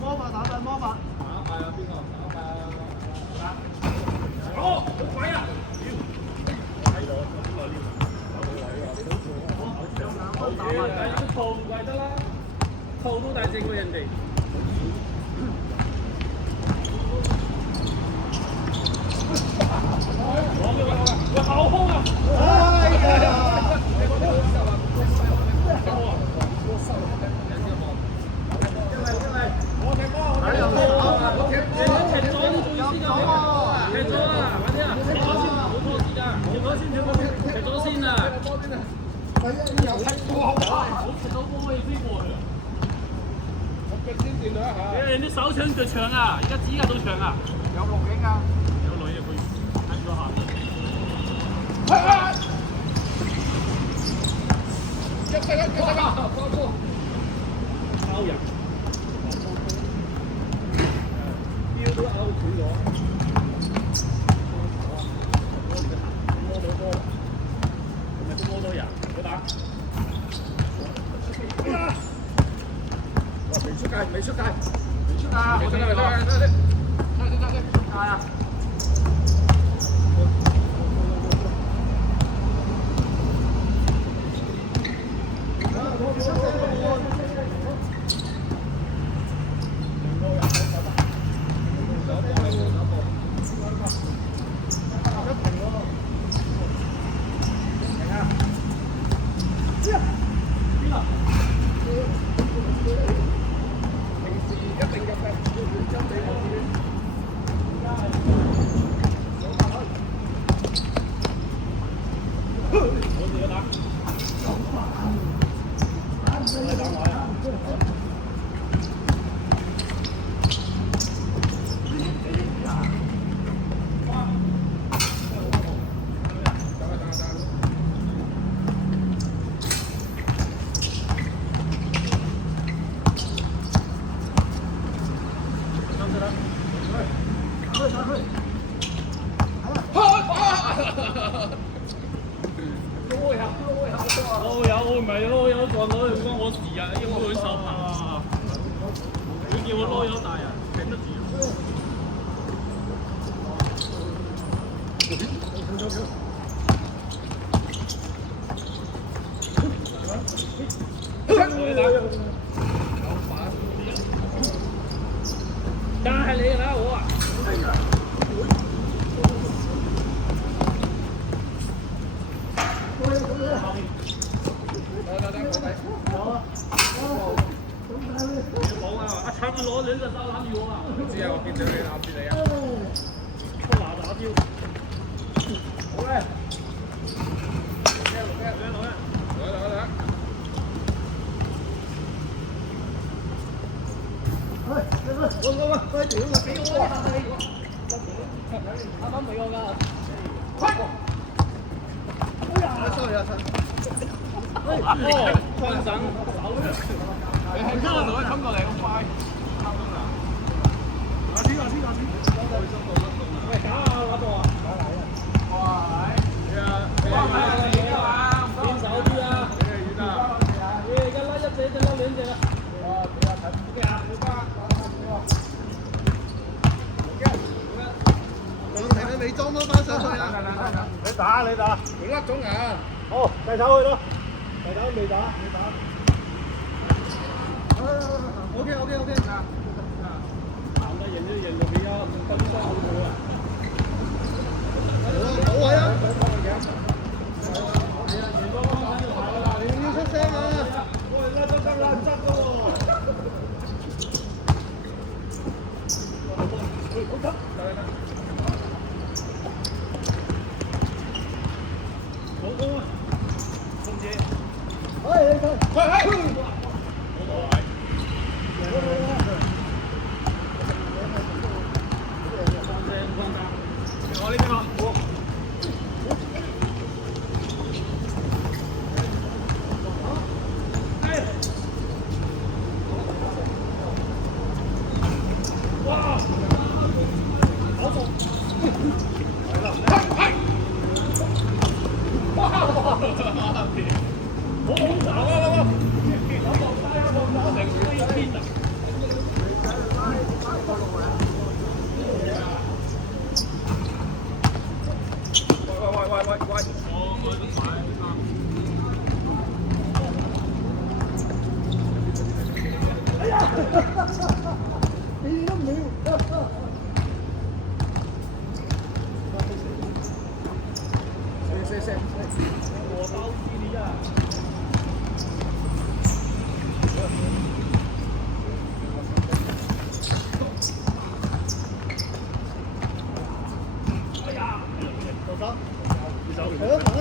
魔法打敗魔法。打敗啊邊個？打敗啊！好鬼啊！套唔怪得啦，套都大正過人哋。我好空啊！哎呀！人啲手長腳長啊，而家指甲都長啊！有錄影啊！有女嘅佢喺咗下面。勾人，腰都勾斷咗。摸到波，係咪都摸到人？佢打。未出界，未出界，未出界，未出界，未出界，係啊！撈唔係撈友撞到佢唔關我事啊，因為佢手拍。佢叫我撈友大啊，頂得住。但係你打我啊！差唔多攞兩隻手攬住我啊！唔知啊，我見到你攬住你啊！出拿打標，好咧！我快屌啊！俾我啊！啱啱俾我㗎！快！哎呀！sorry 啊，放神手。你喺邊度衝過嚟好快？拿錢！喂，搞下嗰度啊！哇！係啊！邊手啲啊？遠啊！一拉一隻，一拉兩隻啊！哇！幾啊陳？幾啊？冇加，冇你裝多翻上去啊！你打！佢甩咗牙。好，遞手去咯。遞手未打。OK，行得贏都贏到幾啊？分分好好啊！好位啊！係啊，贏多分喺度排啦！你要出聲啊！我哋甩得爛質㗎喎！好得，好攻啊！公姐，喂！你都唔理。我刀距離啊！哎呀！受傷，你手係咯，行啦。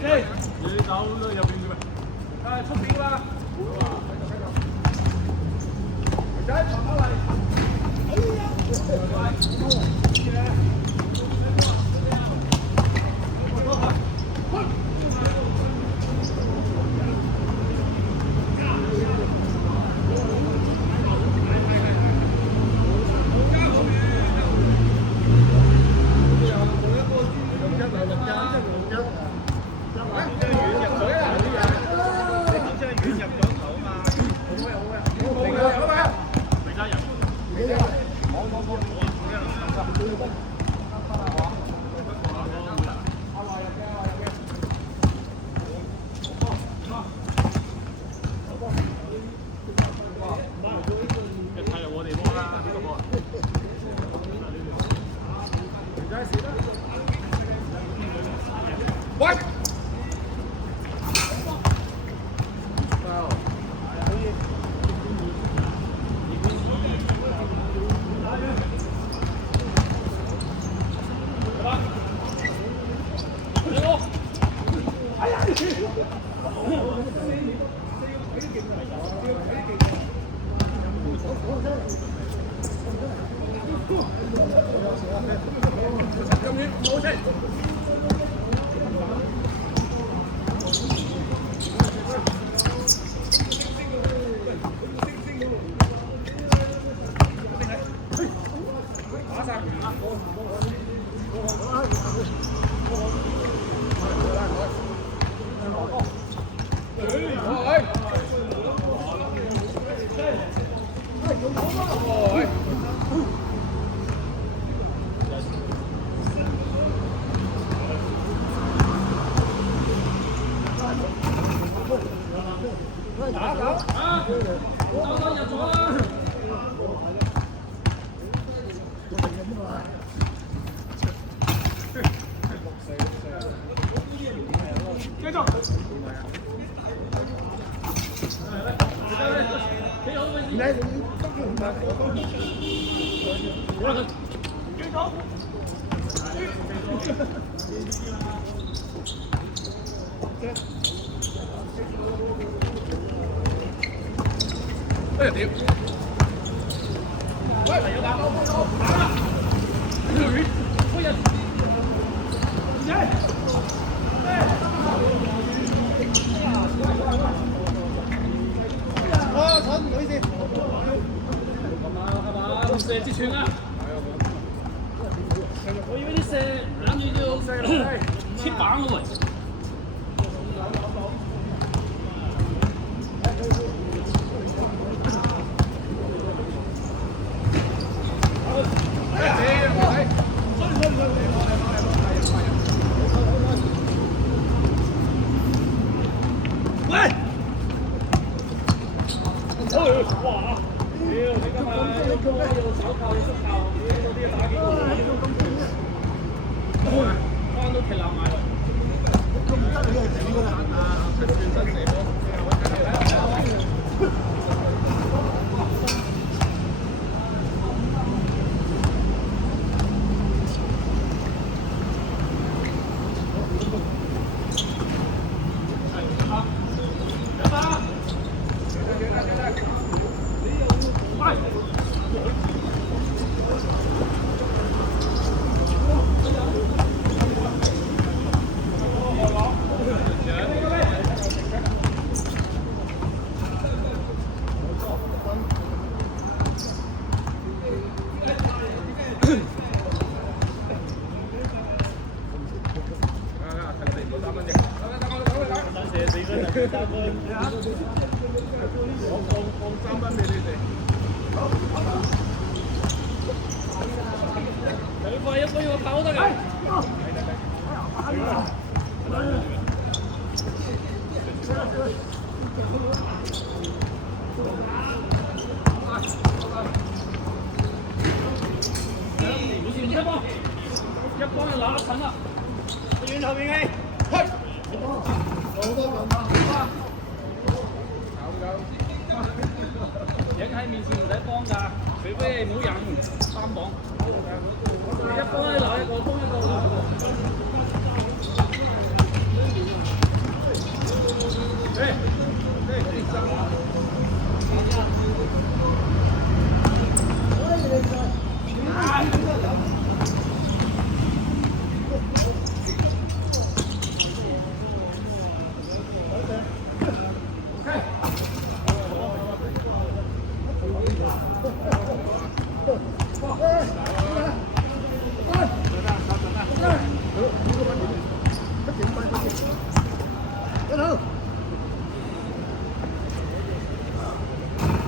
你手入邊嘅咩？出邊啦！仔傳翻嚟。喂！今年冇聲。哎屌！喂，有打到，打啦！喂人，啊，陳，唔好意思。咁射截斷啊！我以為啲射攬住都貼板咯喂。哇！屌你今日一個要手靠要足靠，嗰啲打幾個翻到騎立埋咯。咁唔得你係死㗎啦！出轉身射波。放3分俾你哋。兩個一個要跑得㗎。近啦。遠後面嘅，去。好多咁啊！影喺面前唔使幫㗎，除非你冇人3磅。一幫一留一個，幫一個。一路。